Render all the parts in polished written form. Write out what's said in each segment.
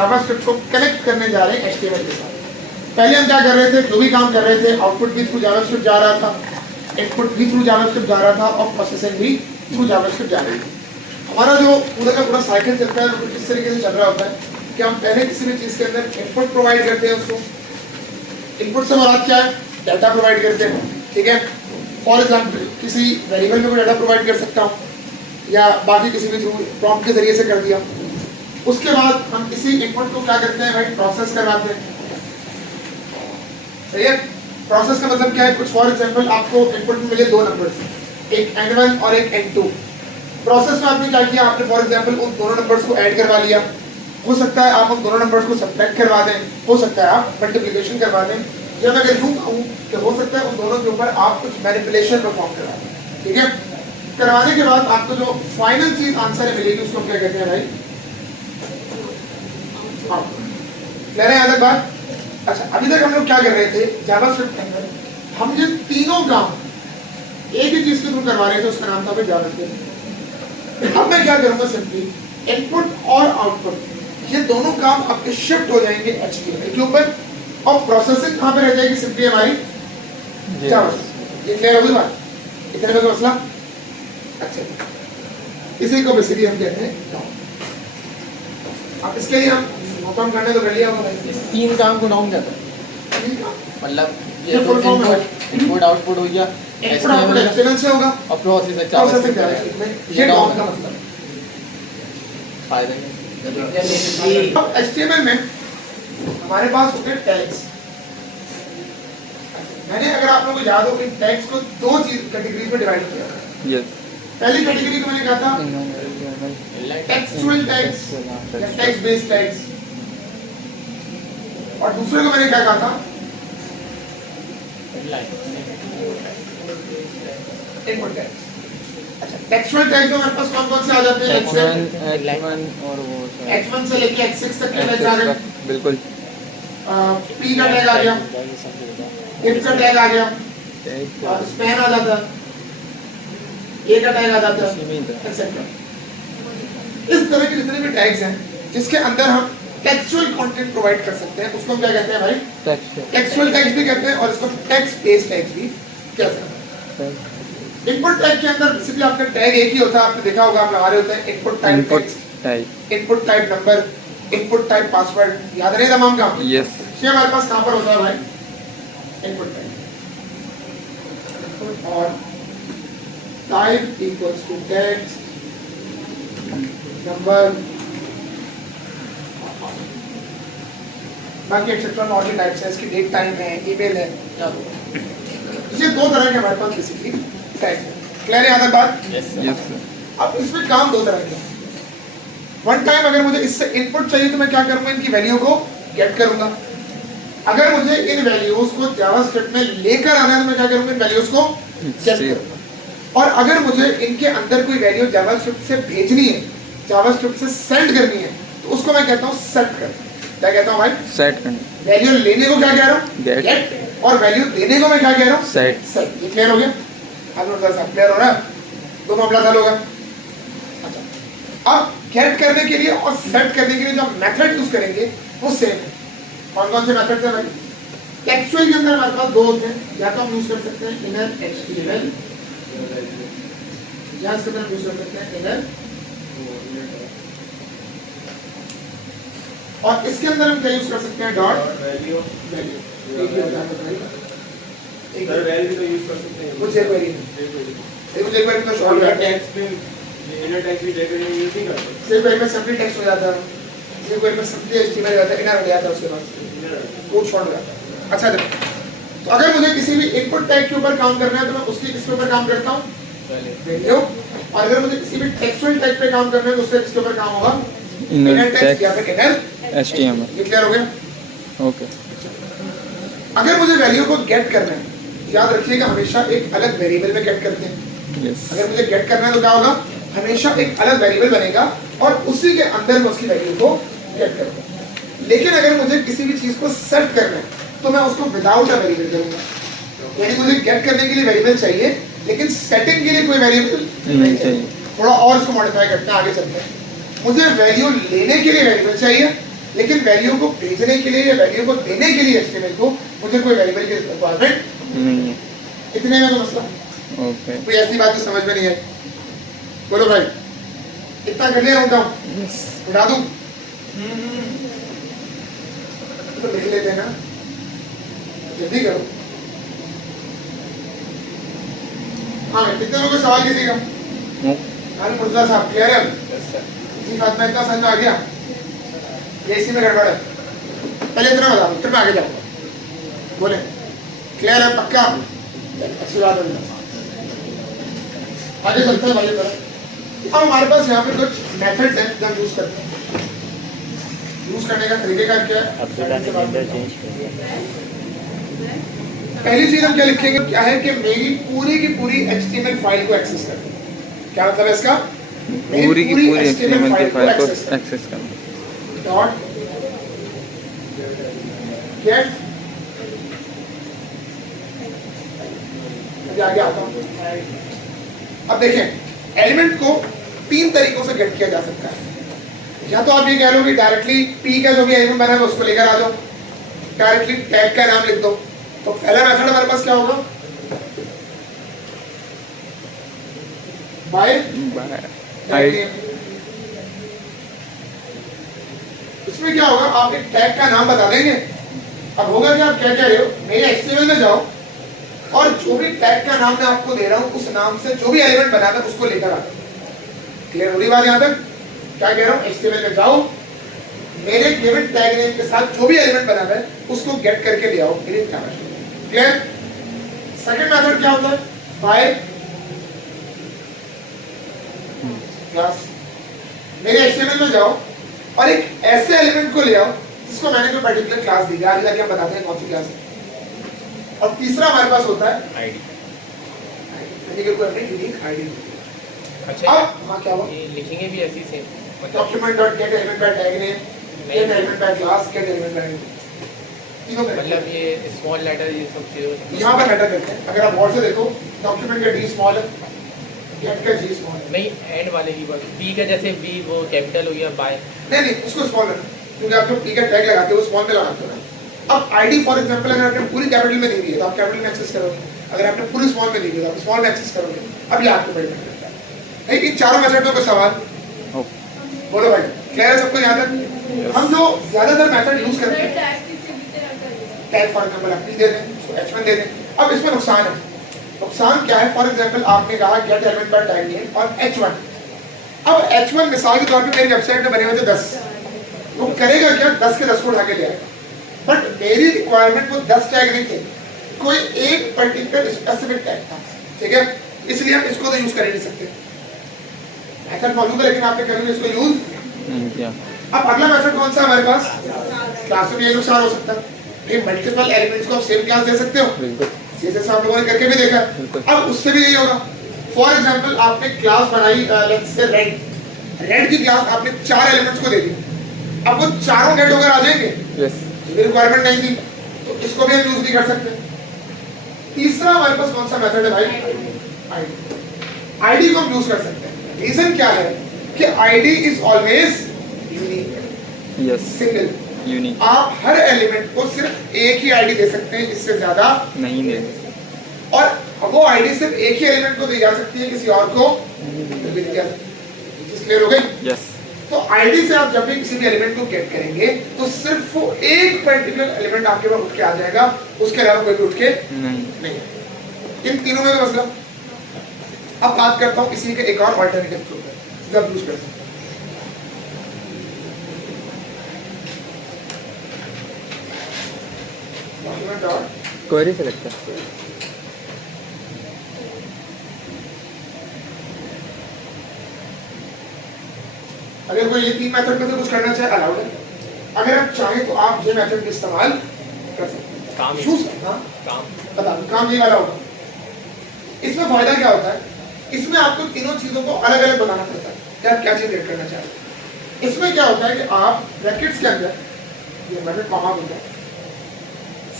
JavaScript को connect करने जा रहे हैं HTML के साथ। पहले हम क्या कर रहे थे, जो भी काम कर रहे थे आउटपुट भी थ्रू जावास्क्रिप्ट जा रहा था, इनपुट भी थ्रू जावास्क्रिप्ट जा रहा था और प्रोसेसिंग भी थ्रू जावास्क्रिप्ट जा रही थी। हमारा जो पूरा का पूरा साइकिल चलता है वो किस तरीके से चल रहा होता है कि हम पहले किसी भी चीज़ के अंदर इनपुट प्रोवाइड करते हैं, उसको इनपुट से मुराद क्या है, डाटा प्रोवाइड करते हैं, ठीक है। फॉर एग्जाम्पल किसी वेरिएबल में कोई डाटा प्रोवाइड कर सकता हूँ या बाकी किसी भी थ्रू प्रॉम्प्ट के जरिए से कर दिया। उसके बाद हम इसी इनपुट को क्या करते हैं भाई, प्रोसेस करवाते हैं, सही है। प्रोसेस का मतलब क्या है, कुछ फॉर एग्जाम्पल आपको इनपुट में मिले 2 नंबर्स, एक n1 और एक n2। प्रोसेस में आपने क्या किया, आपने फॉर एग्जाम्पल उन दोनों नंबर्स को ऐड करवा लिया। हो सकता है आप उन दोनों नंबर्स को सब्ट्रैक्ट करवा दें, हो सकता है आप मल्टीप्लिकेशन करवा दें, या मैं अगर यूँ कहूँ कि हो सकता है उन दोनों के ऊपर आप कुछ मैनिपुलेशन परफॉर्म करवा दें, ठीक है। करवाने के बाद आपको जो फाइनल चीज आंसर मिलेगी उसको हम क्या कहते हैं भाई, ले रहे हैं यहाँ तक बात। अच्छा, अभी तक हम लोग क्या कर रहे थे, जावास्क्रिप्ट के अंदर हम ये तीनों काम एक ही चीज के थ्रू करवा रहे थे, उसका नाम था भाई जावास्क्रिप्ट। अब मैं क्या करूंगा, सिंपली इनपुट और आउटपुट ये दोनों काम आपके शिफ्ट हो जाएंगे HTML के ऊपर और प्रोसेसिंग कहाँ पे रह जाएगी, सिंपली हमारी जावास्क्रिप्ट। ये क्लियर होगी बात, इतने में मसला। अच्छा, इसी को बेसिकली हम कहते हैं। अब इसके लिए हम काम करने तो कर लिया होगा भाई, 3 काम को नाउन कहते हैं, मतलब ये तो इनपुट आउटपुट हो गया, HTML से होगा और प्रोसेसिंग जावास्क्रिप्ट में, ये नाउन का मतलब फायदा है। अब HTML में हमारे पास होते हैं टैग्स। मैंने अगर आप लोगों को याद हो इन टैग्स को 2 कैटेगरीज में डिवाइड किया। यस, पहली कैटेगरी को मैंने कहा था टेक्सचुअल टैग्स या टेक्स्ट बेस्ड टैग्स, और दूसरे को मैंने क्या कहा था, इनपुट टैग्स। अच्छा, टेक्सचुअल टैग्स में हमारे पास कौन कौन से आ जाते हैं, H1 और वो H1 से लेके H6 तक के टैग्स आ गए, बिल्कुल। P का टैग आ गया, if का टैग आ गया, और स्पैन आ जाता है, A का टैग आ जाता है, एक्सेट्रा। इस तरह के जितने भी टैग्स हैं जिसके अंदर हम टेक्सचुअल कंटेंट प्रोवाइड कर सकते हैं उसको हम क्या कहते हैं भाई, टेक्सचुअल टैग्स भी कहते हैं और इसको टेक्स्ट बेस्ड टैग्स भी कहते हैं। इनपुट टैग के अंदर बेसिकली आपका टैग एक ही होता है, आपने देखा होगा आप हमारे होते हैं input type text, input type number, input type password, याद रहे तमाम काम। यस, ये हमारे पास कहां पर होता है भाई, इनपुट टाइप, और type equals to text number, बाकी एक्सेट्रा और भी टाइप्स है, इसकी डेट टाइम है, ईमेल है, ये 2 तरह के हमारे पास बेसिकली टैग है। क्लियर है यहाँ तक बात? यस। अब इसमें काम 2 तरह के हैं। वन टाइम अगर मुझे इससे इनपुट चाहिए तो मैं क्या करूंगा, इनकी वैल्यू को गेट करूंगा। अगर मुझे इन वैल्यूज को जावास्क्रिप्ट में लेकर आना है तो मैं क्या करूंगा, इन वैल्यूज को सेट करूंगा। और अगर मुझे इनके अंदर कोई वैल्यू जावास्क्रिप्ट से भेजनी है, जावास्क्रिप्ट से सेंड करनी है, तो उसको मैं कहता हूँ सेट करना। क्या कहता हूँ भाई, सेट करना। वैल्यू लेने को क्या कह रहा हूँ, गेट, और वैल्यू देने को मैं क्या कह रहा हूँ, सेट। सेट। ये क्लियर हो गया? आप लोग क्लियर हो रहा है? 2 मामला हल होगा। अच्छा, अब गेट करने के लिए और सेट करने के लिए जो मेथड यूज करेंगे वो सेम है। कौन कौन से मेथड है भाई, टेक्सचुअल के अंदर हमारे पास 2 होते हैं, या तो हम यूज कर सकते हैं इनर HTML, या इसके अंदर यूज कर सकते हैं इनर, और इसके अंदर हम क्या यूज कर सकते हैं, डॉट वैल्यू। एक ही होता है, एक वैल्यू तो यूज कर सकते हैं, कुछ एक वैल्यू तो शॉर्ट टेक्स्ट में इनर टेक्स्ट भी यूज नहीं करते, सिर्फ एक में सिंपली टेक्स्ट हो जाता है, सिर्फ एक में सिंपली HTML हो जाता है, इनर हो जाता है, उसके बाद कोड शॉर्ट हो जाता है। अच्छा, तो अगर मुझे किसी भी इनपुट टैग के ऊपर काम करना है तो मैं उसके किसके ऊपर काम करता हूँ, वैल्यू। और अगर मुझे किसी भी टेक्सचुअल टैग पे काम करना है तो उसके किसके ऊपर काम होगा, इनर टेक्स्ट या फिर इनर HTML। ये क्लियर हो गया? ओके। अगर मुझे वैल्यू को गेट करना है, याद रखिएगा हमेशा एक अलग वेरिएबल में गेट करते हैं। yes. अगर मुझे गेट करना है तो क्या होगा, हमेशा एक अलग वेरिएबल बनेगा और उसी के अंदर मैं उसकी वैल्यू को गेट करूंगा। लेकिन अगर मुझे किसी भी चीज को सेट करना है तो मैं उसको विदाउट अ वेरिएबल करूंगा। यानी मुझे गेट करने के लिए वेरिएबल चाहिए लेकिन सेटिंग के लिए कोई वेरिएबल नहीं चाहिए। थोड़ा और इसको मॉडिफाई करते हैं, आगे चलते हैं। मुझे वैल्यू लेने के लिए वेरिएबल चाहिए लेकिन वैल्यू को भेजने के लिए या वैल्यू को देने के लिए HTML को मुझे कोई वेरिएबल की रिक्वायरमेंट नहीं है। इतने में तो मसला। ओके। कोई ऐसी बात तो समझ में नहीं आई। बोलो भाई, इतना कर लिया उठाऊं? यस। उठा दूं? तो लिख लेते हैं ना, जल्दी करो। हाँ, कितने लोगों को सवाल किसी का? हाँ मुर्तजा साहब क्लियर है? जी फातिमा, इतना समझ में आ गया? ये इसी में गड़बड़ है। पहले इतना बता दो, फिर मैं आगे जाऊंगा। बोले क्लियर है? पक्का? अच्छी बात है। आगे चलते हैं भाई तरह। अब हमारे पास यहाँ पे कुछ मेथड्स हैं जो हम यूज करते हैं। यूज करने का तरीका क्या है? पहली चीज हम क्या लिखेंगे, क्या है कि मेरी पूरी की पूरी HTML फाइल को एक्सेस करना। क्या मतलब है इसका? पूरी की पूरी HTML की फाइल को एक्सेस करना। डॉट गेट, अभी आगे आता हूँ। अब देखें, एलिमेंट को 3 तरीकों से गेट किया जा सकता है। या तो आप ये कह लो कि डायरेक्टली P का जो भी एलिमेंट बना है उसको लेकर आ जाओ, डायरेक्टली टैग का नाम लिख दो। तो पहला मेथड हमारे पास क्या होगा? Bye ID. इसमें क्या होगा, आप एक टैग का नाम बता देंगे। अब होगा कि आप क्या कह रहे हो, मेरे HTML में जाओ और जो भी टैग का नाम मैं आपको दे रहा हूं उस नाम से जो भी एलिमेंट बना है उसको लेकर आ जाओ। क्लियर हो रही बात यहां तक? क्या कह रहा हूं, HTML में जाओ, मेरे गिवन टैग नेम के साथ जो भी एलिमेंट बना है उसको गेट करके ले आओ मेरे जावा। क्लियर? सेकंड मेथड क्या होता है? Bye class. मेरे HTML में जाओ और एक ऐसे एलिमेंट को ले आओ जिसको मैंने कोई पर्टिकुलर क्लास दी है। आगे जाके हम बताते हैं कौन सी क्लास है। और तीसरा हमारे पास होता है आईडी। यानी कि कोई अपनी यूनिक आईडी। अच्छा, अब हाँ क्या हुआ? ये लिखेंगे भी ऐसी से document dot gate element by tag name, gate element by class, gate element by तीनों में मतलब ये स्मॉल लेटर ये सब चीज़ें यहाँ पर मैटर करते हैं। अगर आप वर्ड से देखो, डॉक्यूमेंट का D स्मॉल है, गेट का G स्मॉल है। नहीं, एंड वाले की बात पी का जैसे V वो कैपिटल हो गया, बाय नहीं उसको स्मॉल है, क्योंकि आप जो P का टैग लगाते हो वो स्मॉल में लगाते हो ना। अब आईडी फॉर एग्जांपल अगर आपने पूरी कैपिटल में दी है तो आप कैपिटल में एक्सेस करोगे, अगर आपने पूरी स्मॉल में दी है तो आप स्मॉल में एक्सेस करोगे। अब ये आपके ऊपर डिपेंड करता है। इन चारों मेथड पे सवाल बोलो भाई, क्लियर है सबको यहाँ तक? हम जो ज्यादातर मेथड यूज करते हैं, टैग फॉर एग्जांपल आप दे दें, उसको h1 दे दें। अब इसमें नुकसान है। नुकसान क्या है? फॉर एग्जांपल आपने कहा gate element by tag name और h1। अब h1 मिसाल के तौर पे मेरी वेबसाइट में बने हुए थे 10, वो करेगा क्या? 10 के 10 को उठा के ले आएगा। बट मेरी रिक्वायरमेंट वो 10 टैग नहीं थे, कोई एक पर्टिकुलर स्पेसिफिक टैग था। ठीक है, इसलिए हम इसको तो यूज कर ही नहीं सकते। मेथड मौजूद है लेकिन आपने कभी इसको यूज नहीं किया। अब अगला मेथड कौन सा है हमारे पास? क्लास में ये नुकसान हो सकता है, ये मल्टीपल एलिमेंट्स को आप सेम क्लास दे सकते हो। बिल्कुल। जैसे आप लोगों ने करके भी देखा। अब उससे भी यही होगा। फॉर एग्जांपल आपने क्लास बनाई लेट्स से रेड की क्लास आपने 4 एलिमेंट्स को दे दी। अब वो चारों गेट होकर आ जाएंगे। यस। ये रिक्वायरमेंट नहीं थी तो इसको भी हम यूज नहीं कर सकते। तीसरा हमारे पास कौन सा मेथड है भाई? आईडी को हम यूज कर सकते हैं। रीजन क्या है कि ID is always unique, yes, single, unique. आप हर एलिमेंट को सिर्फ एक ही आईडी दे सकते हैं, इससे ज्यादा नहीं दे। और वो आईडी सिर्फ एक ही एलिमेंट को दी जा सकती है, किसी और को नहीं दी जा सकती। क्लियर हो गई? यस। तो आईडी से आप जब भी किसी भी एलिमेंट को गेट करेंगे तो सिर्फ वो एक पर्टिकुलर एलिमेंट आपके पास उठ के आ जाएगा, उसके अलावा कोई भी उठ के नहीं। इन तीनों में तो मतलब। अब बात करता हूं इसी के एक और अल्टरनेटिव के ऊपर जब यूज कर सकते हैं। क्वेरी सेलेक्ट कर। अगर कोई ये 3 मेथड में से कुछ करना चाहे अलाउड है। अगर आप चाहें तो आप ये मेथड का इस्तेमाल कर सकते हैं। काम चूज बता दो, काम ये वाला होगा। इसमें फायदा क्या होता है? इसमें आपको तीनों चीजों को अलग अलग बनाना पड़ता है कि आप क्या चीज ऐड करना चाहते हैं। इसमें क्या होता है कि आप ब्रैकेट्स के अंदर ये मेथड कॉमा बोलते हैं।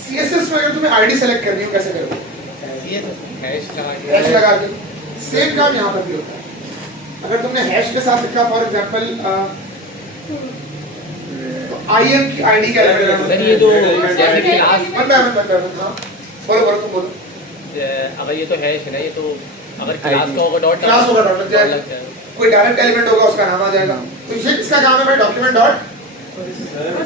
सीएसएस में अगर तुम्हें आईडी सेलेक्ट करनी हो कैसे करोगे? हैश लगा के। सेम काम यहाँ पर भी होता है। अगर तुमने हैश के साथ लिखा फॉर एग्जांपल तो IM की ID कैलकुलेट करना। सर ये जो जैसे क्लास हाँ बोलो तुम बोलो। अगर ये तो हैश है ना, ये तो अगर क्लास का होगा डॉट क्लास होगा डॉट लग जाएगा, कोई डायरेक्ट एलिमेंट होगा उसका नाम आ जाएगा। तो ये इसका काम है भाई डॉक्यूमेंट डॉट और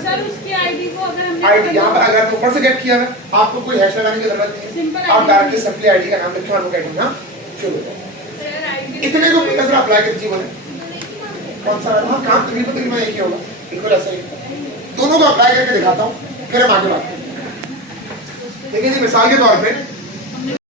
सर उसकी आईडी को अगर हमने आईडी यहाँ पर अगर ऊपर से गेट किया है आपको कोई हैश लगाने की जरूरत नहीं है, Simple आप ID डायरेक्टली सिंपली आईडी का नाम लिख के गेट करना शुरू हो इतने को कैसे अप्लाई कर जीवन कौन सा हाँ काम तकरीबन मैं एक ही होगा बिल्कुल ऐसा ही दोनों को अप्लाई करके दिखाता हूँ फिर हम आगे बात करेंगे। देखिए जी मिसाल के तौर पे